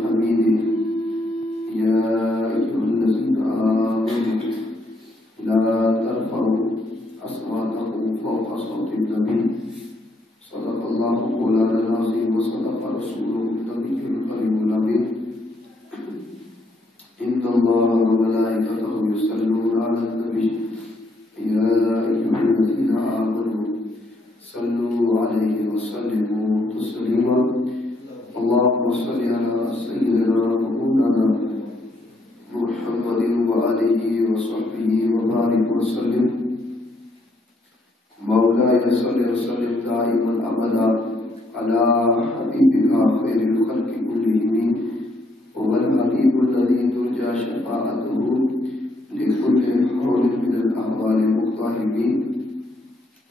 حميده يا أيها الذين آمنوا لا ترفعوا أصواتكم فوق صوت النبي صدق الله مولانا العظيم وصدق رسوله النبي الكريم الأمين إن الله وملائكته يصلون على النبي يا أيها الذين آمنوا صلوا عليه وسلموا تسليما اللهم صل على سيدنا ومولانا محمد وآله وصحبه وبارك وسلم مولاي صل وسلم دائما أبدا على حبيبك خير الخلق كلهم هو الحبيب الذي ترجى شفاعته لكل حول من الأهوال مقتحمين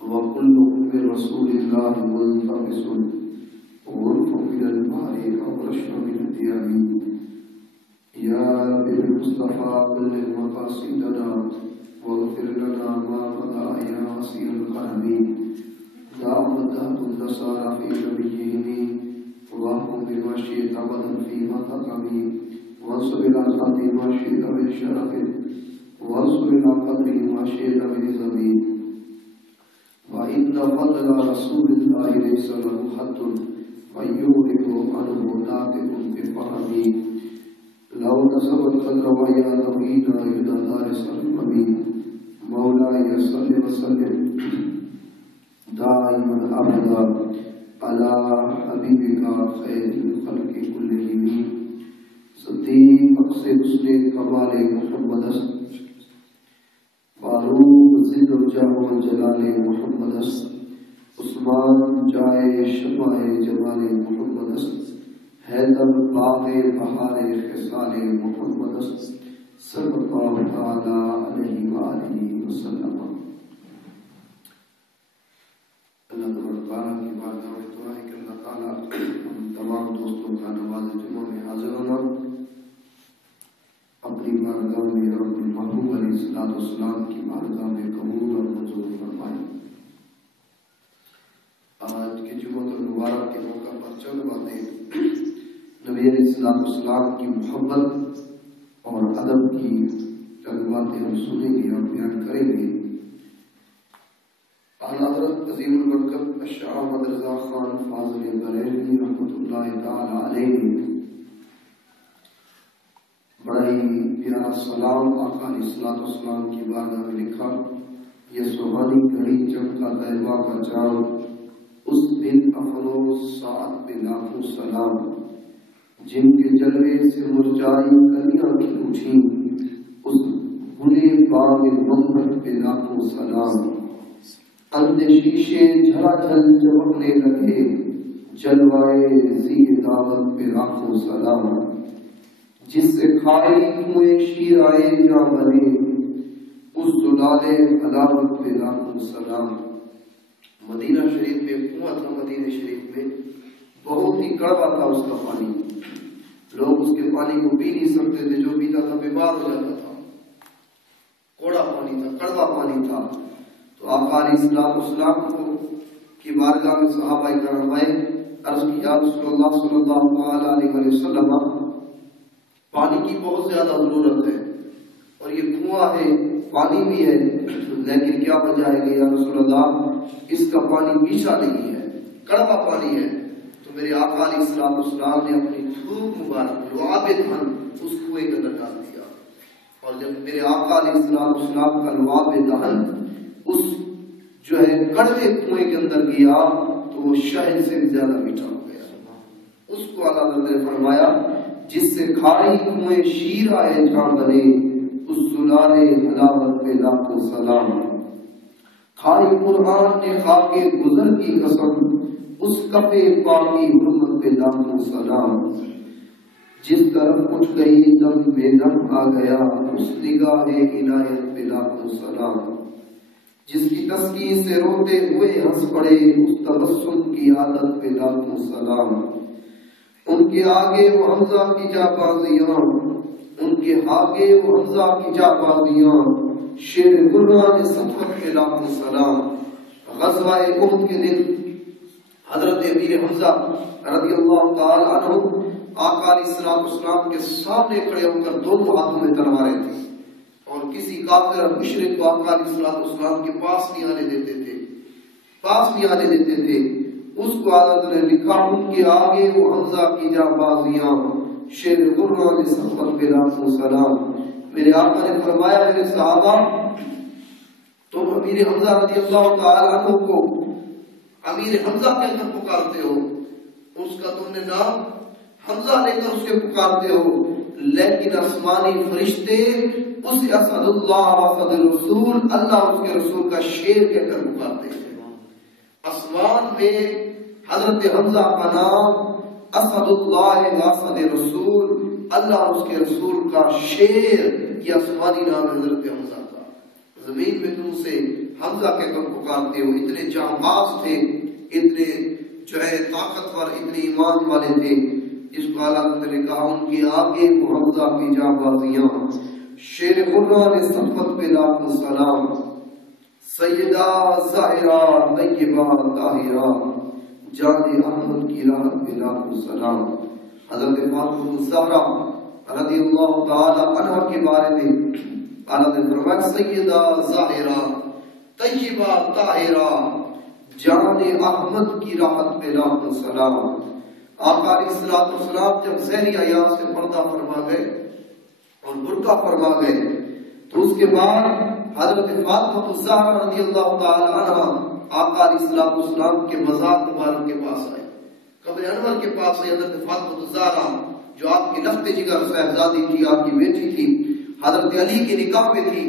وكل من رسول الله ملتمس غرف من الماء أو رشف من الديام يا رب المصطفى كل مقاصدنا واغفر لنا ما مضى يا وسيع الكرم دعوتهم النصارى في نبيهم واحكم بما شئت أبدا في منطقهم وانصر إلى الخط ما شئت من شرف وانصر إلى قدره ما شئت من زمين وإن فضل رسول الله ليس له حد فيغرق عنه ناطق بفهمه لو نسبت قدر ويا نبينا إلى دار السلام مولاي صل وسلم دائما أبدا على حبيبك خير الخلق كلهم صديق أقصد حسن كمال محمد فاروق ذل الجاه والجلال محمد عثمان جائے شمع جمال محمد حیدر باغ بہار خصال محمد صلی اللہ تعالی علیہ وآلہ وسلم۔ اللہ تعالیٰ کی بارگاہ میں دعا ہے کہ اللہ تعالیٰ ہم تمام دوستوں کا نماز جمعہ میں حاضر ہونا اپنی بارگاہ میں اور اپنے محبوب علیہ السلام کی بارگاہ میں قبول اور منظور فرمائے۔ آج کے جمعہ المبارک کے موقع پر چند باتیں نبی علیہ السلام کی محبت اور ادب کی چند باتیں ہم سنیں گے اور بیان کریں گے۔ اعلیٰ حضرت عظیم البرکت شاہ احمد رضا خان فاضل بریلوی رحمۃ اللہ تعالی علیہ بڑا ہی پیارا سلام آقا علیہ السلام کی بارگاہ میں لکھا، یہ سبحانی گھڑی چمکا طیبہ کا چاند اس دن افروز ساعت پہ لاکھوں سلام، جن کے جلوے سے مرجائی کلیاں کی اٹھیں اس گلے باغ منبر پہ لاکھوں سلام، اندھے شیشے جھلا جھل چمکنے لگے جلوائے زی دعوت پہ لاکھوں سلام، جس سے کھائی کنویں شیر آئے جا بنے اس زلالے عداوت پہ لاکھوں سلام۔ مدینہ شریف میں کنواں تھا، مدینہ شریف میں بہت ہی کڑوا تھا اس کا پانی، لوگ اس کے پانی کو پی نہیں سکتے تھے، جو پیتا تھا بیمار ہو جاتا تھا، کوڑا پانی تھا، کڑوا پانی تھا۔ تو آقا علیہ السلام کو کی بارگاہ میں صحابہ کرام آئے، عرض کی یا رسول اللہ صلی اللہ علیہ وسلم پانی کی بہت زیادہ ضرورت ہے اور یہ کنواں ہے، پانی بھی ہے، لیکن کیا وجہ ہے کہ یا رسول اللہ اس کا پانی میٹھا نہیں ہے، کڑوا پانی ہے۔ تو میرے آقا علیہ السلام نے اپنی دھوپ مبارک لعاب دھن اس کنویں کے اندر ڈال دیا، اور جب میرے آقا علیہ السلام کا لعاب دہن اس جو ہے کڑوے کنویں کے اندر گیا تو وہ شہد سے بھی زیادہ میٹھا ہو گیا۔ اس کو اللہ تعالیٰ نے فرمایا جس سے کھائی کنویں شیر آئے جان بنے اس زلالے حلاوت پہ لاکھوں سلام، کھائی قرآن نے خاکے گزر کی قسم اس کفے پاکی حرمت پہ لاکھوں سلام، جس طرف اٹھ گئی دم بے دم آ گیا اس نگاہ عنایت پہ لاکھوں سلام، جس کی تسکین سے روتے ہوئے ہنس پڑے اس تبسم کی عادت پہ لاکھوں سلام، ان کے آگے وہ حمزہ کی جابازیاں، ان کے آگے وہ حمزہ کی جابازیاں، شیر قرآن صفت کے لاکھوں سلام۔ غزوہ احد کے دن حضرت امیر حمزہ رضی اللہ تعالی عنہ آقا علیہ السلام کے سامنے کھڑے ہو کر دونوں ہاتھوں میں تلواریں تھیں، اور کسی کافر اور مشرک کو آقا علیہ السلام کے پاس نہیں آنے دیتے تھے، اس کو حضرت نے لکھا ان کے آگے وہ حمزہ کی جانبازیاں شیر قرآن صفت پہ لاکھوں سلام۔ میرے آقا نے فرمایا میرے صحابہ تم امیر حمزہ رضی اللہ تعالیٰ عنہ کو امیر حمزہ کہہ کر پکارتے ہو، اس کا تم نے نام حمزہ لے کر اس کے پکارتے ہو، لیکن آسمانی فرشتے اس اسد اللہ واسد الرسول اللہ اس کے رسول کا شیر کہہ کر پکارتے ہیں۔ آسمان میں حضرت حمزہ کا نام اسد اللہ واسد رسول اللہ اس کے رسول کا شیر، یہ آسمانی نام ہے حضرت حمزہ کا۔ زمین میں تم سے حمزہ کہہ کر پکارتے ہو، اتنے جانباز تھے، اتنے جو ہے طاقتور، اتنے ایمان والے تھے، جس کو اللہ نے کہا ان کے آگے وہ حمزہ کی جانبازیاں شیر قرآن صفت پہ لاکھوں سلام، سیدہ ظاہرہ طیبہ طاہرہ جان احمد کی راحت پہ لاکھوں سلام۔ حضرت فاطمہ الزہرا رضی اللہ تعالی عنہ کے بارے میں اللہ نے فرمایا سیدہ ظاہرہ طیبہ طاہرہ جان احمد کی راحت پہ لاکھوں سلام۔ آقا علیہ السلام جب ظہری حیات سے پردہ فرما گئے اور برقع فرما گئے تو اس کے بعد حضرت فاطمہ الزہرا رضی اللہ تعالی عنہ آقا علیہ السلام کے مزار مبارک کے پاس آئے، قبر انور کے پاس آئے۔ حضرت فاطمہ الزہرا جو آپ کی لخت جگر صاحبزادی تھی، آپ کی بیٹی تھی، حضرت علی کے نکاح میں تھی،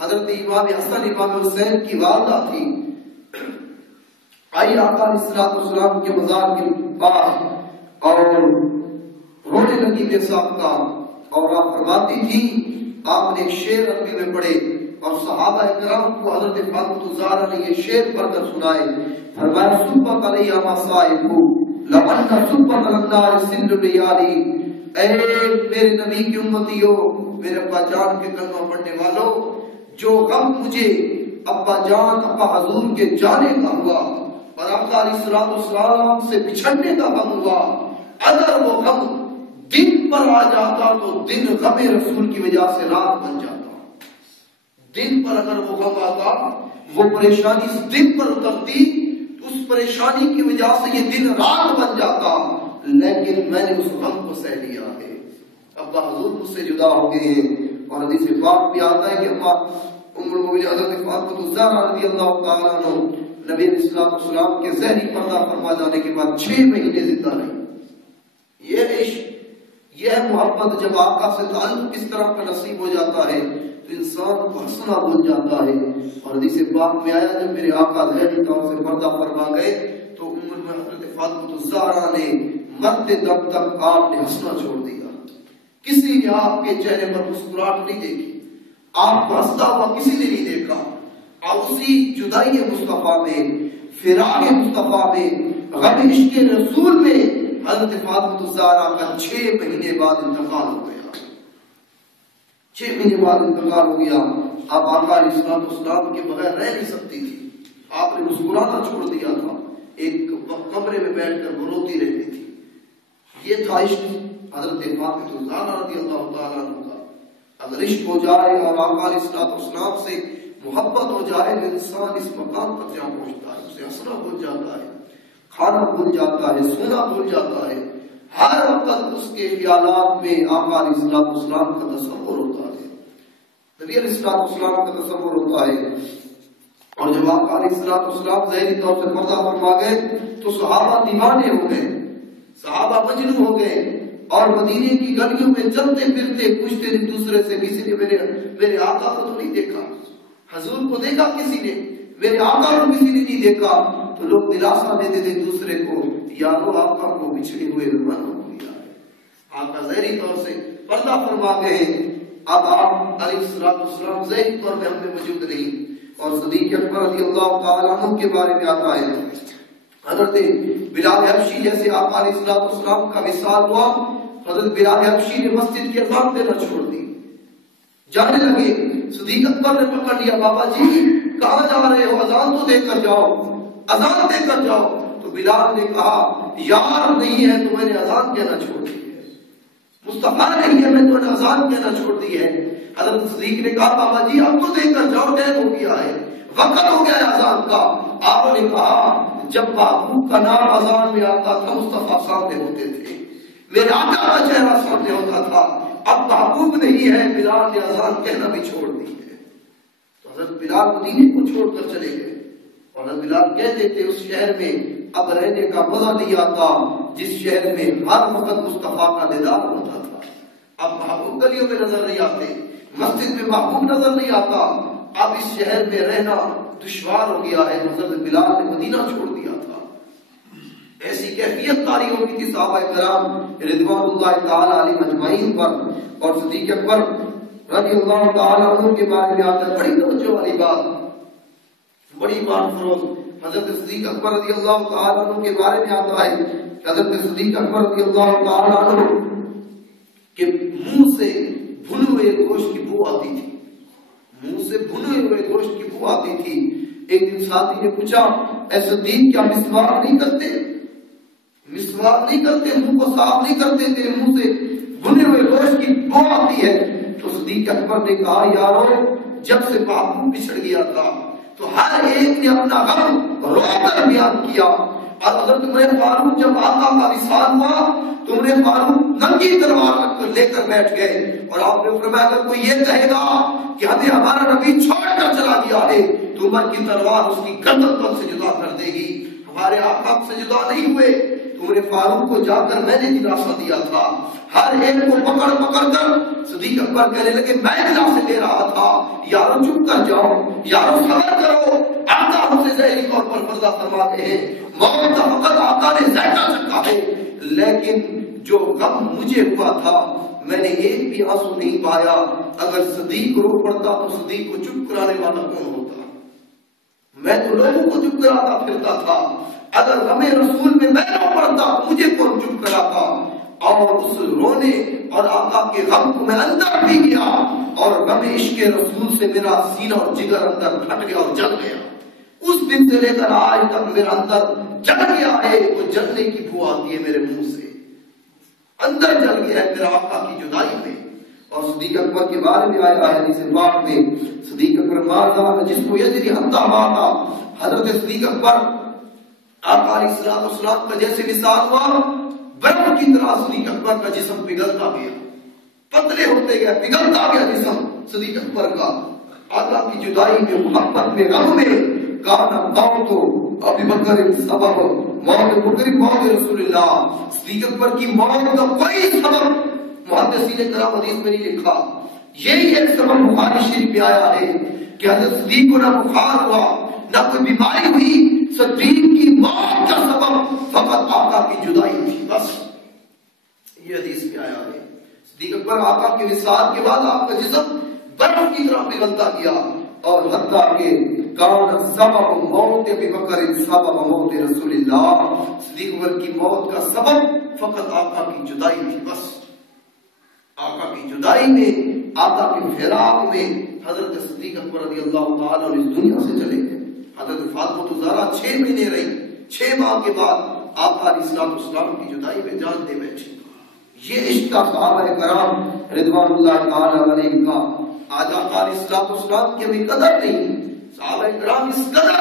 حضرت امام حسن امام حسین کی والدہ تھی، آئی آقا علیہ السلام کے مزار کے پاس اور رونے لگی بے ساختہ، اور آپ فرماتی تھی آپ نے ایک شعر عربی میں پڑھے اور صحابہ کرام کو حضرت فاطمہ الزہرا نے یہ شعر پڑھ کر سنائے۔ فرمایا سبق علیہ مصائب لمن کا سبق النار سند لیالی، اے میرے نبی کی امتیو، میرے ابا جان کے کلمہ پڑھنے والوں، جو غم مجھے ابا جان ابا حضور کے جانے کا ہوا اور آقا علیہ السلام سے بچھڑنے کا غم ہوا، اگر وہ غم دن پر آ جاتا تو دن غم رسول کی وجہ سے رات بن جاتا۔ دن پر اگر وہ غم آتا، وہ پریشانی اس دن پر اترتی، اس پریشانی کی وجہ سے یہ دن رات بن جاتا، لیکن میں نے اس غم کو سہ لیا ہے۔ ابا حضور مجھ سے جدا ہو گئے ہیں، اور حدیث پاک بھی آتا ہے کہ ام المؤمنین حضرت فاطمہ الزہرا رضی اللہ تعالیٰ عنہ نبی علیہ السلام کے ظہری پردہ فرما جانے کے بعد 6 مہینے زندہ رہی۔ یہ عشق، یہ محبت جب آقا سے تعلق اس طرح کا نصیب ہو جاتا ہے تو انسان کو ہنسنا بھول جاتا ہے۔ اور حدیث پاک میں آیا جب میرے آقا ظاہری طور سے پردہ فرما گئے تو حضرت فاطمہ الزہرا نے مرتے دم تک آپ نے ہنسنا چھوڑ دیا، کسی نے آپ کے چہرے پر مسکراہٹ نہیں دیکھی، آپ کو ہنستا ہوا کسی نے نہیں دیکھا۔ اور اسی جدائی مصطفیٰ میں، فراق مصطفیٰ میں، غم عشق رسول میں حضرت فاطمہ الزہرا کا 6 مہینے بعد انتقال ہو گیا۔ 6 مہینے بعد انتقال ہو گیا۔ اب آقا علیہ السلام کے بغیر رہ نہیں سکتی تھی، آپ نے مسکرانا چھوڑ دیا تھا، ایک کمرے میں بیٹھ کر وہ روتی رہتی تھی۔ یہ تھا عشق حضرت فاطمہ الزہرا رضی اللہ تعالیٰ عنہ کا۔ اگر عشق ہو جائے اور آقا علیہ السلام سے محبت ہو جائے تو انسان اس مقام تک جا پہنچتا ہے، اسے ہنسنا بھول جاتا ہے، کھانا بھول جاتا ہے، سونا بھول جاتا ہے، ہر وقت اس کے خیالات میں آقا علیہ السلام کا تصور ہوتا ہے، نبی علیہ السلام کا تصور ہوتا ہے۔ اور جب آقا علیہ السلام ظاہری طور سے پردہ فرما گئے تو صحابہ دیوانے ہو گئے، صحابہ مجنون ہو گئے، اور مدینے کی گلیوں میں چلتے پھرتے پوچھتے ایک دوسرے سے کسی نے میرے آقا کو تو نہیں دیکھا، حضور کو دیکھا کسی نے، میرے آقا کو کسی نے نہیں دیکھا۔ تو لوگ دلاسا دیتے تھے دوسرے کو، یارو آقا کو بچھڑے ہوئے روانہ ہو گیا ہے۔ آقا ظاہری طور سے پردہ فرما گئے، اب آپ علیہ السلام ظاہری طور پہ ہم میں موجود نہیں۔ اور صدیق اکبر رضی اللہ تعالیٰ عنہ کے بارے میں آتا ہے حضرت بلال حبشی جیسے آقا علیہ السلام کا وصال ہوا، حضرت بلال حبشی نے مسجد کی اذان دینا چھوڑ دی، جانے لگے۔ صدیق اکبر نے پکڑ لیا، بابا جی کہاں جا رہے ہو، اذان تو دے کر جاؤ، اذان دے کر جاؤ۔ تو بلال نے کہا یار نہیں ہے تو میں نے اذان دینا چھوڑ دی ہے۔ مصطفیٰ نہیں ہے، میں تو نے اذان کہنا چھوڑ دی ہے۔ حضرت صدیق نے کہا بابا جی اب تو دے کر جاؤ، ٹائم ہو گیا ہے، وقت ہو گیا ہے اذان کا۔ آپ نے کہا جب محبوب کا نام اذان میں آتا تھا مصطفیٰ سامنے ہوتے تھے، میرے آقا کا چہرہ سامنے ہوتا تھا، اب محبوب نہیں ہے، بلال نے اذان کہنا بھی چھوڑ دی ہے۔ تو حضرت بلال مدینے کو چھوڑ کر چلے گئے، اور حضرت بلال کہتے تھے اس شہر میں اب رہنے کا مزہ نہیں آتا جس شہر میں ہر وقت مصطفیٰ کا دیدار ہوتا تھا۔ اب محبوب گلیوں میں نظر نہیں آتے، مسجد میں محبوب نظر نہیں آتا، اب اس شہر میں رہنا دشوار ہو گیا ہے۔ حضرت بلال نے مدینہ چھوڑ دیا تھا۔ ایسی کیفیت طاری ہو گئی تھی صحابہ کرام رضوان اللہ تعالی علیہم اجمعین پر۔ اور صدیق اکبر رضی اللہ تعالی عنہ کے بارے میں آتا ہے بڑی توجہ والی بات، بڑی ایمان فروز حضرت صدیق اکبر رضی اللہ تعالی عنہ کے بارے میں آتا ہے کہ حضرت صدیق اکبر رضی اللہ تعالی عنہ کے منہ سے بھنے ہوئے گوشت کی بو آتی تھی، منہ سے بھنے ہوئے گوشت کی بو آتی تھی۔ ایک دن ساتھی نے پوچھا اے صدیق کیا مسواک نہیں کرتے، مسواک نہیں کرتے، منہ کو صاف نہیں کرتے، تیرے منہ سے بھنے ہوئے گوشت کی بو آتی ہے؟ تو صدیق اکبر نے کہا یارو جب سے محبوب بچھڑ گیا تھا تو ہر ایک نے اپنا غم رو کر بیان کیا، اور حضرت عمر فاروق جب آقا کا وصال ہوا تو عمر فاروق ننگی تلوار لے کر بیٹھ گئے، اور آپ نے فرمایا اگر کوئی یہ کہے گا کہ ہمیں ہمارا نبی چھوڑ کر چلا گیا ہے تو عمر کی تلوار اس کی گردن تک سے جدا کر دے گی۔ ہمارے آقا سے جدا نہیں ہوئے تو عمر فاروق کو جا کر میں نے دلاسا دیا تھا، ہر ایک کو پکڑ پکڑ کر صدیق اکبر کہنے لگے میں دلاسے دے رہا تھا یارو چپ کر جاؤ، یارو صبر کرو، آقا ہم سے ظاہری طور پر فضا فرماتے ہیں، موت کا وقت آقا نے ذائقہ چکھا ہے، لیکن جو غم مجھے ہوا تھا میں نے ایک بھی آنسو نہیں پایا۔ اگر صدیق رو پڑتا تو صدیق کو چپ کرانے والا کون ہوتا؟ میں تو لوگوں کو چپ کراتا پھرتا تھا، اگر غم رسول میں میں رو پڑتا مجھے کون چپ کراتا؟ اور اس رونے اور آقا کے غم کو میں اندر بھی گیا، اور غم عشق رسول سے میرا سینہ اور جگر اندر پھٹ گیا اور جل گیا۔ اس دن سے لے کر آج تک میرا اندر جل گیا ہے، وہ جلنے کی بو آتی ہے میرے منہ سے، اندر جل گیا ہے میرا آقا کی جدائی میں۔ اور صدیق اکبر کے بارے میں آیا ہے حدیث پاک میں، صدیق اکبر مارزا جس کو یجری حتی ماتا، حضرت صدیق اکبر آقا علیہ السلام کا جیسے وصال ہوا برف کی طرح صدیق اکبر کا جسم پگھلتا گیا، پتلے ہوتے گئے، پگھلتا گیا جسم صدیق اکبر کا۔ آقا کی جدائی میں، محبت میں، غم میں، کانا موت ابی بکر سبب موت بکر موت رسول اللہ، صدیق اکبر کی موت کا کوئی سبب محدثین کرام حدیث میں نہیں لکھا۔ یہی ایک سبب بخاری شریف میں آیا ہے کہ حضرت صدیق کو نہ بخار ہوا نہ کوئی بیماری ہوئی، صدیق کی موت کا سبب فقط آقا کی جدائی تھی، بس یہ حدیث میں آیا ہے۔ صدیق اکبر آقا کے وصال کے بعد آپ کا جسم برف کی طرح پگھلتا گیا، اور حتیٰ کہ کان سبب موت ابی بکر سبب موت رسول اللہ، صدیق اکبر کی موت کا سبب فقط آقا کی جدائی تھی، بس آقا کی جدائی میں، آقا کی فراق میں حضرت صدیق اکبر رضی اللہ تعالیٰ عنہ اس دنیا سے چلے گئے۔ حضرت فاطمہ زہرا 6 مہینے رہی، 6 ماہ کے بعد آقا علیہ السلام کی جدائی میں جان دے بیٹھی۔ یہ عشق کا صحابہ کرام رضوان اللہ تعالیٰ علیہم کا آج آقا علیہ السلام کی بھی قدر نہیں۔ صحابہ کرام اس قدر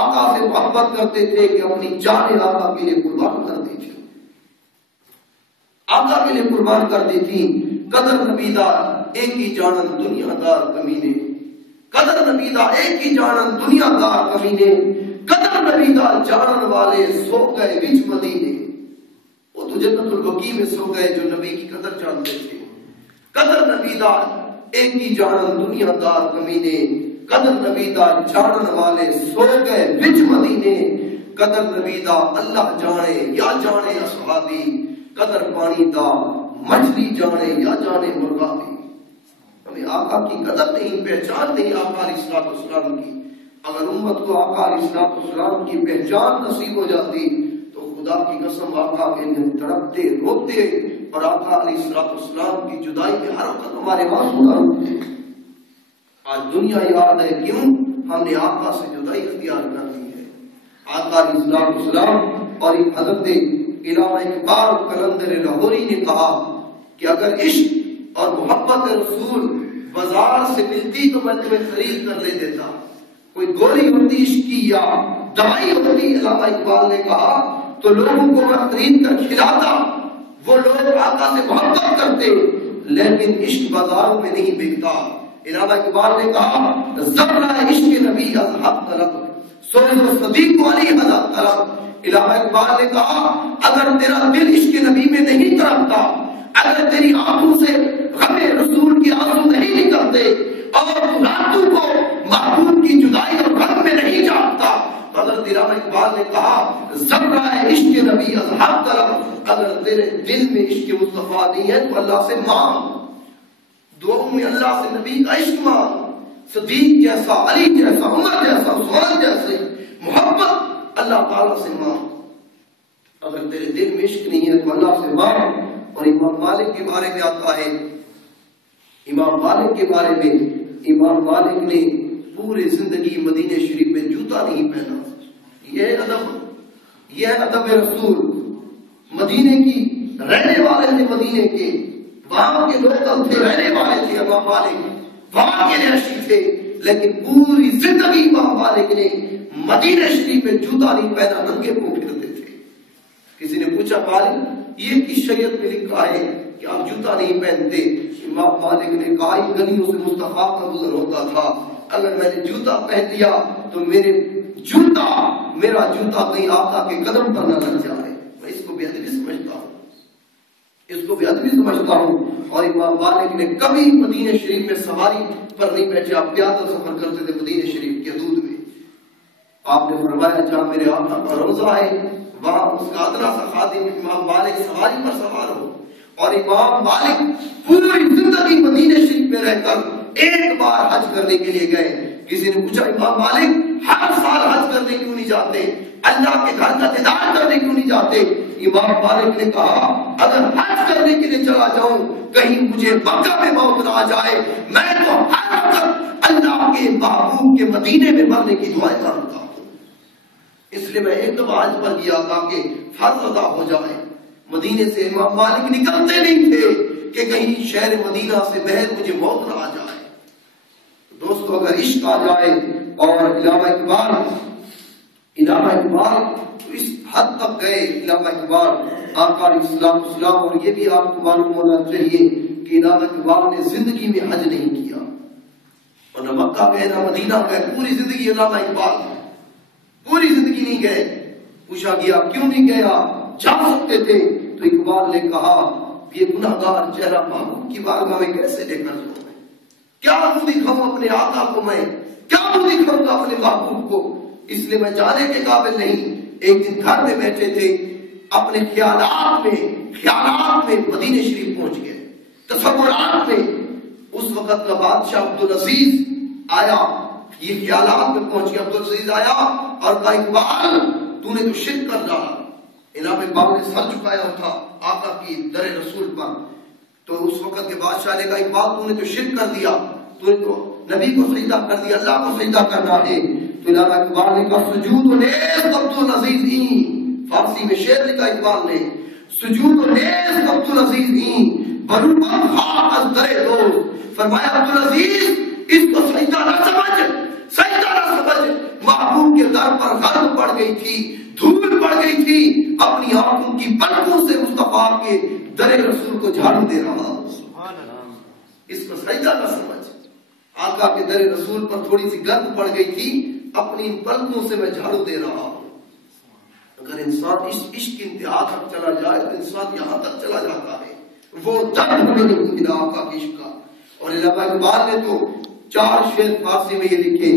آقا سے محبت کرتے تھے کہ اپنی جان آقا کے لیے قربان کر دی تھی، آقا کے لیے قربان کر دی تھی۔ قدر نبیدار ایک ہی جانن دنیا دار کمینے، قدر نبیدار ایک ہی جانن دنیا دار کمینے، قدر نبیدار جانن والے سو گئے وچ مدینے۔ وہ تو جنت البقیع میں سو گئے جو نبی کی قدر جانتے تھے۔ قدر نبیدار ایک ہی جانن دنیا دار کمینے، قدر نبیدار جانن والے سو گئے وچ مدینے، قدر نبیدار اللہ جانے یا جانے اصحابی، قدر پانی دا مچھلی جانے یا جانے مرغابی۔ ہمیں آقا کی قدر نہیں، پہچان نہیں آقا علیہ السلام کی۔ اگر امت کو آقا علیہ السلام کی پہچان نصیب ہو جاتی تو خدا کی قسم آقا کے لیے تڑپتے روتے، اور آقا علیہ السلام کی جدائی میں ہر وقت ہمارے آنسو روتے۔ آج دنیا یاد ہے کیوں ہم نے آقا سے جدائی اختیار کر لی ہے۔ آقا علیہ السلام اور ایک حضرت علامہ اقبال قلندر لاہوری نے کہا کہ اگر عشق اور محبت رسول بازار سے ملتی تو میں تمہیں خرید کر لے دیتا. کوئی گولی ہوتی عشق کی یا دوائی ہوتی علامہ اقبال نے کہا تو لوگوں کو میں خرید کر کھلاتا. وہ لوگ آقا سے محبت کرتے لیکن عشق بازاروں میں نہیں بکتا. علامہ اقبال نے کہا ذرہ عشق نبی از حق طلب سوز و صدیق والی حضرت طلب. علامہ اقبال نے کہا اگر تیرا دل عشق نبی میں نہیں تڑپتا، اگر تیری آنکھوں سے غم رسول کے آنسو نہیں نکلتے اور راتوں کو محبوب کی جدائی اور غم میں نہیں جاگتا، حضرت علامہ اقبال نے کہا ذرہ عشق نبی از حق طلب. اگر تیرے دل میں عشق مصطفیٰ نہیں ہے تو اللہ سے مانگ، دعاؤں میں اللہ سے نبی کا عشق مانگ. صدیق جیسا، علی جیسا، عمر جیسا، عثمان جیسے محبت اللہ تعالیٰ سے مانگ. اگر تیرے دل میں عشق نہیں ہے تو اللہ سے مانگ. اور امام مالک کے بارے میں آتا ہے، امام مالک کے بارے میں، امام مالک نے پوری زندگی مدینہ شریف میں جوتا نہیں پہنا. یہ ادب رسول. مدینے کی رہنے والے تھے، مدینے کے وہاں کے لوکل تھے، رہنے والے تھے امام مالک، وہاں کے رہائشی تھے، لیکن پوری زندگی امام مالک نے مدینہ شریف میں جوتا نہیں پہنا، ننگے پاؤں پھرتے تھے. کسی نے پوچھا مالک یہ کس شریعت میں لکھا ہے کہ آپ جوتا نہیں پہنتے؟ امام مالک نے کہا گلیوں سے مصطفیٰ کا گزر ہوتا تھا، اگر میں نے جوتا پہن لیا تو میرا جوتا کہیں آقا کے قدم پر نہ لگ جائے. میں اس کو بے ادبی سمجھتا ہوں. اور امام مالک نے کبھی مدینہ شریف میں سواری پر نہیں بیٹھے، آپ پیادل سفر کرتے تھے مدینہ شریف کے حدود میں. آپ نے فرمایا جہاں میرے آقا کا روضہ ہے وہاں اس کا ادنا سا خادم امام مالک سواری پر سوار ہو. اور امام مالک پوری زندگی مدینہ شریف میں رہ کر ایک بار حج کرنے کے لیے گئے. کسی نے پوچھا امام مالک ہر سال حج کرنے کیوں نہیں جاتے، اللہ کے گھر کا دیدار کرنے کیوں نہیں جاتے؟ امام مالک نے کہا اگر حج کرنے کے لیے چلا جاؤں کہیں مجھے مکہ میں موت نہ آ جائے، میں تو ہر وقت اللہ کے محبوب کے مدینے میں مرنے کی دعائیں کرتا ہوں. اس لیے میں ایک دفعہ حج پر گیا تاکہ فرض ادا ہو جائے. مدینے سے امام مالک نکلتے نہیں تھے کہ کہیں شہر مدینہ سے محض مجھے موت نہ آ جائے. دوستو اگر عشق آ جائے اور علامہ اقبال اس حد تک گئے، علامہ اقبال آقا علیہ السلام. اور یہ بھی آپ کو معلوم ہونا چاہیے کہ علامہ اقبال نے زندگی میں حج نہیں کیا اور نہ مکہ گئے نہ مدینہ گئے. پوری زندگی علامہ اقبال پوری زندگی نہیں گئے. پوچھا گیا کیوں نہیں گیا، جا سکتے تھے؟ تو اقبال نے کہا یہ گناہگار چہرہ محبوب کی بارگاہ میں کیسے لے کر جاؤں؟ کیا منہ دکھاؤں اپنے آقا کو، میں کیا منہ دکھاؤں گا اپنے محبوب کو؟ اس لیے میں جانے کے قابل نہیں. ایک دن گھر میں بیٹھے تھے، اپنے خیالات میں مدینہ شریف پہنچ گئے، تصورات میں. اس وقت کا بادشاہ عبدالعزیز آیا، یہ خیالات میں پہنچ گیا. عبدالعزیز آیا اور کہا اقبال تو نے تو شرک کر ڈالا. امام اقبال نے سر چکایا تھا آقا کی در رسول پر. تو اس وقت کے بادشاہ نے کہا اقبال تو نے تو شرک کر دیا، تو نے تو نبی کو سجدہ کر دیا، اللہ کو سجدہ کرنا ہے. تو علامہ اقبال نے کہا سجود و نیز عبدالعزیز فارسی میں شعر لکھا اقبال نے، سجود و نیز عبدالعزیز بروبر خاک از در دوست. فرمایا عبدالعزیز اس کو سجدہ نہ سمجھ، محبوب کے در پر غرق پڑ گئی تھی، دھول پڑ گئی تھی، اپنی آنکھوں کی پلکوں سے مصطفیٰ کے در رسول کو جھاڑو دے رہا. اس کو سجدہ نہ سمجھ، آقا کے در رسول پر تھوڑی سی گرد پڑ گئی تھی، اپنی پلکوں سے میں جھاڑو دے رہا ہوں. اگر انسان عشق کی انتہا تک چلا جائے تو انسان یہاں تک چلا جاتا ہے. وہ درد ہمیں نہیں ملا آقا کے عشق کا. اور علامہ اقبال نے تو 4 شعر فارسی میں یہ لکھے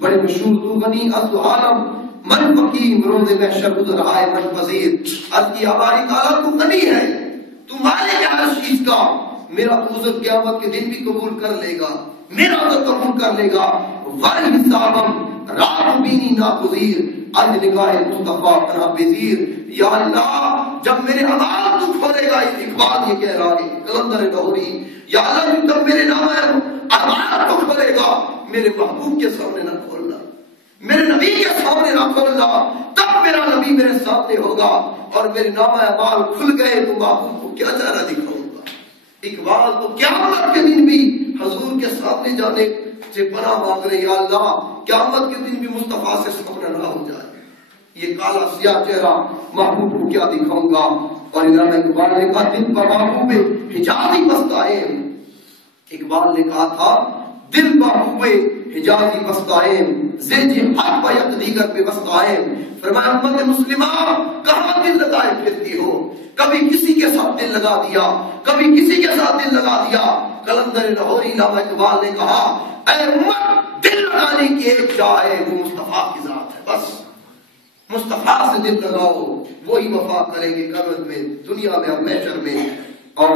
بڑے مشہور. تو غنی از عالم من فقیر روز محشر گزر آئے من پذیر. عرض کی ہماری تعالیٰ تو غنی ہے، تو مالک ہے ہر چیز کا، میرا عذر قیامت کے دن بھی قبول کر لے گا، میرا عذر قبول کر لے گا. ور حسابم رات بینی ناگزیر از نگاہ مصطفیٰ پناہ بزیر. یا اللہ جب میرے اعمال تو کھولے گا، اقبال یہ کہہ رہا ہے قلندر لاہوری، یا اللہ جب میرے اعمال کو کھولے گا میرے محبوب کے سامنے نہ کھولنا، میرے نبی کے سامنے نہ کھولنا، تب میرا نبی میرے سامنے ہوگا. اور میرے نامہ اعمال کھل گئے تو محبوب کو کیا چہرہ دکھاؤں گا؟ اقبال تو قیامت کے دن بھی حضور کے سامنے جانے سے پناہ مانگ رہے، یا اللہ قیامت کے دن بھی مصطفیٰ سے سامنا نہ ہو جائے، یہ کالا سیاہ چہرہ محبوب کو کیا دکھاؤں گا۔ اور علامہ اقبال نے کہا دل پر محبوب حجازی بستائے، اقبال نے کہا تھا دل محبوب حجازی بستائے، زیج حق و یک دیگر پہ بستائے۔ فرمایا امت مسلمہ کہاں دل لگائے پھرتی ہو، کبھی کسی کے ساتھ دل لگا دیا، کبھی کسی کے ساتھ دل لگا دیا۔ قلندر لاہوری علامہ اقبال نے کہا اے امت دل لگانے کی ایک جا ہے، وہ مصطفیٰ کی ذات ہے، بس مصطفیٰ سے دل لگاؤ، وہی وفا کریں گے قیامت میں، دنیا میں اور محشر میں۔ اور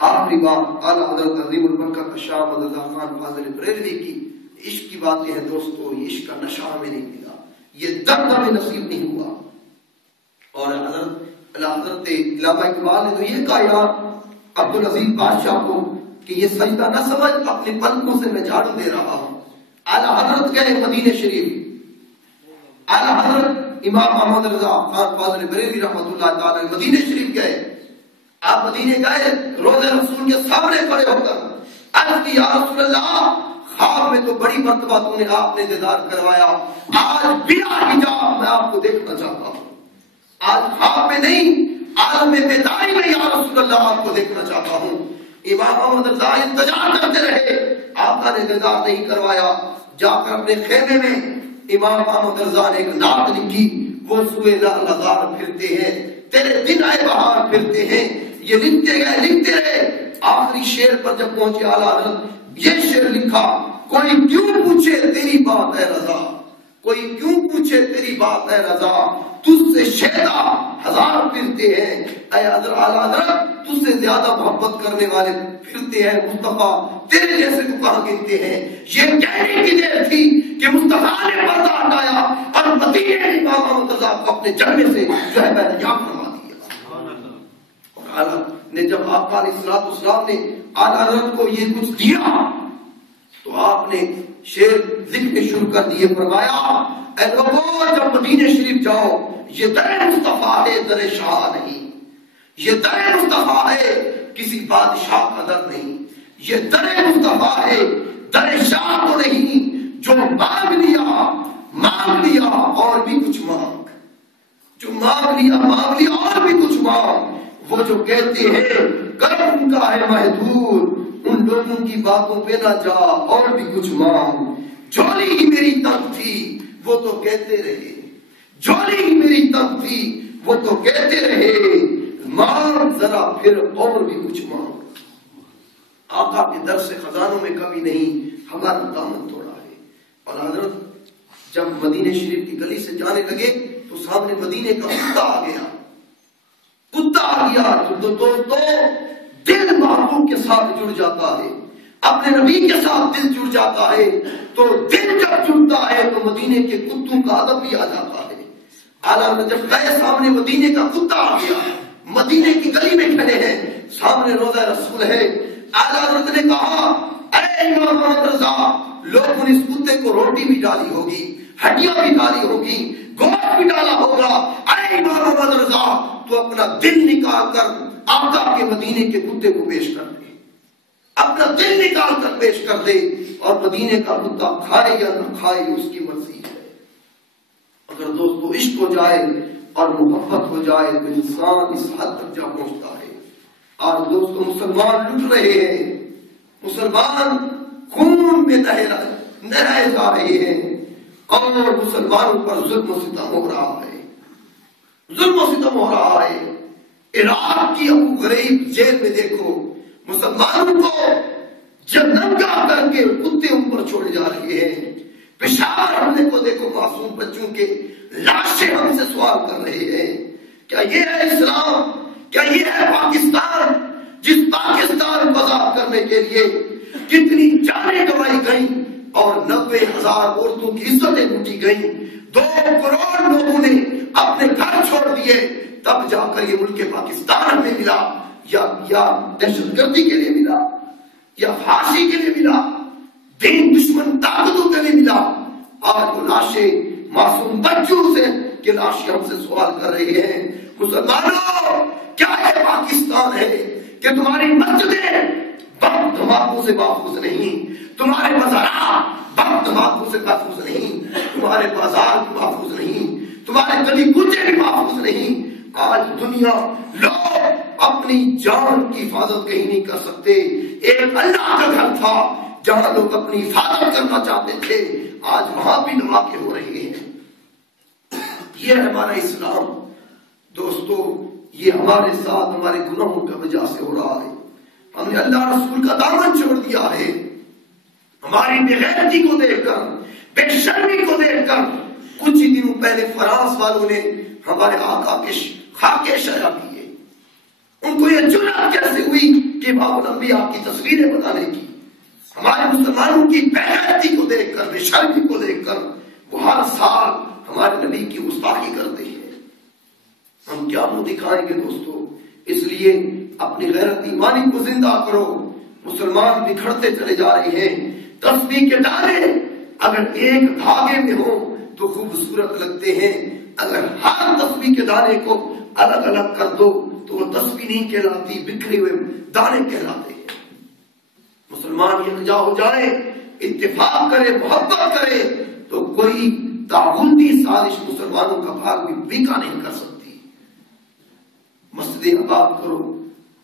آخری بات اعلیٰ حضرت عظیم البرکت شاہ احمد رضا خان فاضل بریلوی کی عشق کی باتیں ہیں دوستو، یہ عشق کا نشہ ہمیں نہیں ملا، یہ درد ہمیں نصیب نہیں ہوا۔ اور حضرت علامہ اقبال نے تو یہ کہا یار عبدالعزیز بادشاہ کو کہ یہ سجدہ نہ سمجھ، اپنے پلکوں سے میں جھاڑو دے رہا ہوں۔ اعلیٰ حضرت گئے مدینہ شریف، اعلیٰ حضرت امام محمد رضا خان فاضل بریلوی رحمۃ اللہ تعالی مدینہ شریف گئے۔ آپ مدینے گئے، روضہ رسول کے سامنے کھڑے ہو کر عرض کی یا رسول اللہ خواب میں تو بڑی مرتبہ تو نے آپ نے دیدار کروایا، آج بلا حجاب میں آپ کو دیکھنا چاہتا ہوں، آج خواب میں نہیں عالم بیداری میں یا رسول اللہ آپ کو دیکھنا چاہتا ہوں۔ امام محمد رضا انتظار کرتے رہے، آقا نے دیدار نہیں کروایا۔ جا کر اپنے خیمے میں امام محمد رضا نے ایک نعت لکھی، وہ سوئے لغزار پھرتے ہیں تیرے دن آئے بہار پھرتے ہیں، یہ لکھتے رہے۔ آخری شعر پر جب پہنچے اعلیٰ حضرت یہ شعر لکھا، کوئی کیوں پوچھے تیری بات ہے رضا، کوئی کیوں پوچھے تیری بات ہے رضا، تجھ سے شیدا ہزار پھرتے ہیں، اے اعلیٰ حضرت تجھ سے زیادہ محبت کرنے والے پھرتے ہیں مصطفیٰ، تیرے جیسے کو کہاں گنتے ہیں۔ یہ کہنے کی دیر تھی کہ مصطفیٰ نے پردہ ہٹایا اور مدینے میں امام محمد رضا کو اپنے جلوے سے جو ہے بیعت فرما دیا۔ اور اعلیٰ نے جب آقا علیہ الصلوۃ والسلام نے اعلیٰ حضرت کو یہ کچھ دیا تو آپ نے شعر لکھنے شروع کر دیے، فرمایا اے لوگوں جب مدینہ شریف جاؤ، یہ در مصطفیٰ ہے در شاہ نہیں، یہ در مصطفیٰ ہے کسی بادشاہ کا در نہیں، یہ در مصطفیٰ ہے در شاہ تو نہیں، جو مانگ لیا اور بھی کچھ مانگ، جو مانگ لیا اور بھی کچھ مانگ، وہ جو کہتے ہیں کرم ان کا ہے محدود، ان لوگوں کی باتوں پہ نہ جا اور بھی کچھ مانگ، جولی ہی میری تنگ تھی وہ تو کہتے رہے، جولی ہی میری تنگ تھی وہ تو کہتے رہے، مانگ ذرا پھر اور بھی کچھ مانگ۔ آقا کے در سے خزانوں میں کمی نہیں، ہمارا دامن توڑا ہے۔ اور حضرت جب مدینہ شریف کی گلی سے جانے لگے تو سامنے مدینے کا کتا آ گیا، تو دوستو دل محبوب کے ساتھ جڑ جاتا ہے، اپنے نبی کے ساتھ دل جڑ جاتا ہے، تو دل جب جڑتا ہے تو مدینے کے کتوں کا ادب بھی آ جاتا ہے۔ اعلیٰ جب گئے سامنے مدینے کا کتا آ گیا، مدینے کی گلی میں کھڑے ہیں، سامنے روضہ رسول ہے، اعلیٰ حضرت نے کہا اے امام محمد رضا لوگوں نے اس کتے کو روٹی بھی ڈالی ہوگی، ہڈیاں بھی ڈالی ہوگی، گوشت بھی ڈالا ہوگا، اے امام محمد رضا تو اپنا دل نکال کر آقا کے مدینے کے کتے کو پیش کر دے، اپنا دل نکال کر پیش کر دے، اور مدینے کا کتا کھائے یا نہ کھائے اس کی مرضی ہے۔ اگر دوستو عشق ہو جائے اور محبت ہو جائے تو انسان اس حد تک جا پہنچتا ہے۔ آج دوستو مسلمان لٹ رہے ہیں، مسلمان خون میں نہائے جا رہے ہیں، اور مسلمانوں پر ظلم و ستم ہو رہا ہے، ظلم و ستم ہو رہا ہے۔ عراق کی ابو غریب جیل میں دیکھو، مسلمانوں کو جب ننگا کر کے کتے اوپر چھوڑے جا رہے ہیں۔ پشاور حملے کو دیکھو، معصوم بچوں کے لاشیں ہم سے سوال کر رہے ہیں، کیا یہ ہے اسلام؟ کیا یہ ہے پاکستان؟ جس پاکستان کو آزاد کرنے کے لیے کتنی جانیں گنوائی گئیں اور 90,000 عورتوں کی عزتیں لوٹی گئیں، 2 کروڑ لوگوں نے اپنے گھر چھوڑ دیے، تب جا کر یہ ملک پاکستان ہمیں ملا، یا دہشت گردی کے لیے ملا، یا پھانسی کے لیے ملا، دین دشمن طاقتوں کے لیے ملا۔ آج وہ لاشیں معصوم بچوں سے کہ لاشیں ہم سے سوال کر رہے ہیں، مسلمانوں کیا یہ پاکستان ہے؟ کہ تمہاری مسجدیں بم دھماکوں سے محفوظ نہیں، تمہارے مزارات بم دھماکوں سے محفوظ نہیں، تمہارے بازار بھی محفوظ نہیں، تمہارے گلی کوچے بھی محفوظ نہیں۔ آج دنیا لوگ اپنی جان کی حفاظت کہیں نہیں کر سکتے۔ ایک اللہ کا گھر تھا جہاں لوگ اپنی حفاظت کرنا چاہتے تھے، آج وہاں بھی دھماکے ہو رہے ہیں۔ یہ ہے ہمارا اسلام دوستو، یہ ہمارے ساتھ ہمارے گناہوں کی وجہ سے ہو رہا ہے۔ ہم نے اللہ رسول کا دامن چھوڑ دیا ہے، ہماری بے غیرتی کو دیکھ کر، بے شرمی کو دیکھ کر۔ کچھ ہی دنوں پہلے فرانس والوں نے ہمارے آقا کے خاکے شائع کیے، ان کو یہ جرأت کیسے ہوئی کہ باب الانبیاء کی تصویریں بنانے کی؟ ہمارے مسلمانوں کی بے غیرتی کو دیکھ کر، بے شرمی کو دیکھ کر وہ ہر سال ہمارے نبی کی گستاخی کرتے ہیں۔ ہم کیا منہ دکھائیں گے دوستو؟ اس لیے اپنی غیرت ایمانی کو زندہ کرو۔ مسلمان بکھرتے چلے جا رہے ہیں۔ تسبیح کے دانے اگر ایک دھاگے میں ہو تو خوبصورت لگتے ہیں، اگر ہر تسبیح کے دانے کو الگ الگ کر دو تو وہ تسبیح نہیں کہلاتی، بکھرے ہوئے دانے کہلاتے ہیں۔ مسلمان یکجا ہو جائے، اتفاق کرے، محبت کرے تو کوئی تعاونی سازش مسلمانوں کا بھاگ بھی بیکا نہیں کر سکتی۔ مسجدیں آباد کرو،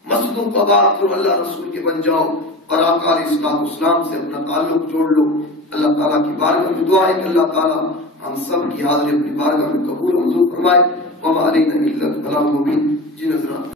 مسجدوں کو آباد کرو، اللہ رسول کے بن جاؤ اور آقا علیہ الصلوۃ والسلام سے اپنا تعلق جوڑ لو۔ اللہ تعالیٰ کی بارگاہ میں دعا ہے کہ اللہ تعالیٰ ہم سب کی حاضری اپنی بارگاہ میں قبول و منظور فرمائے۔ وما علینا الا البلاغ المبین۔ جی نظرات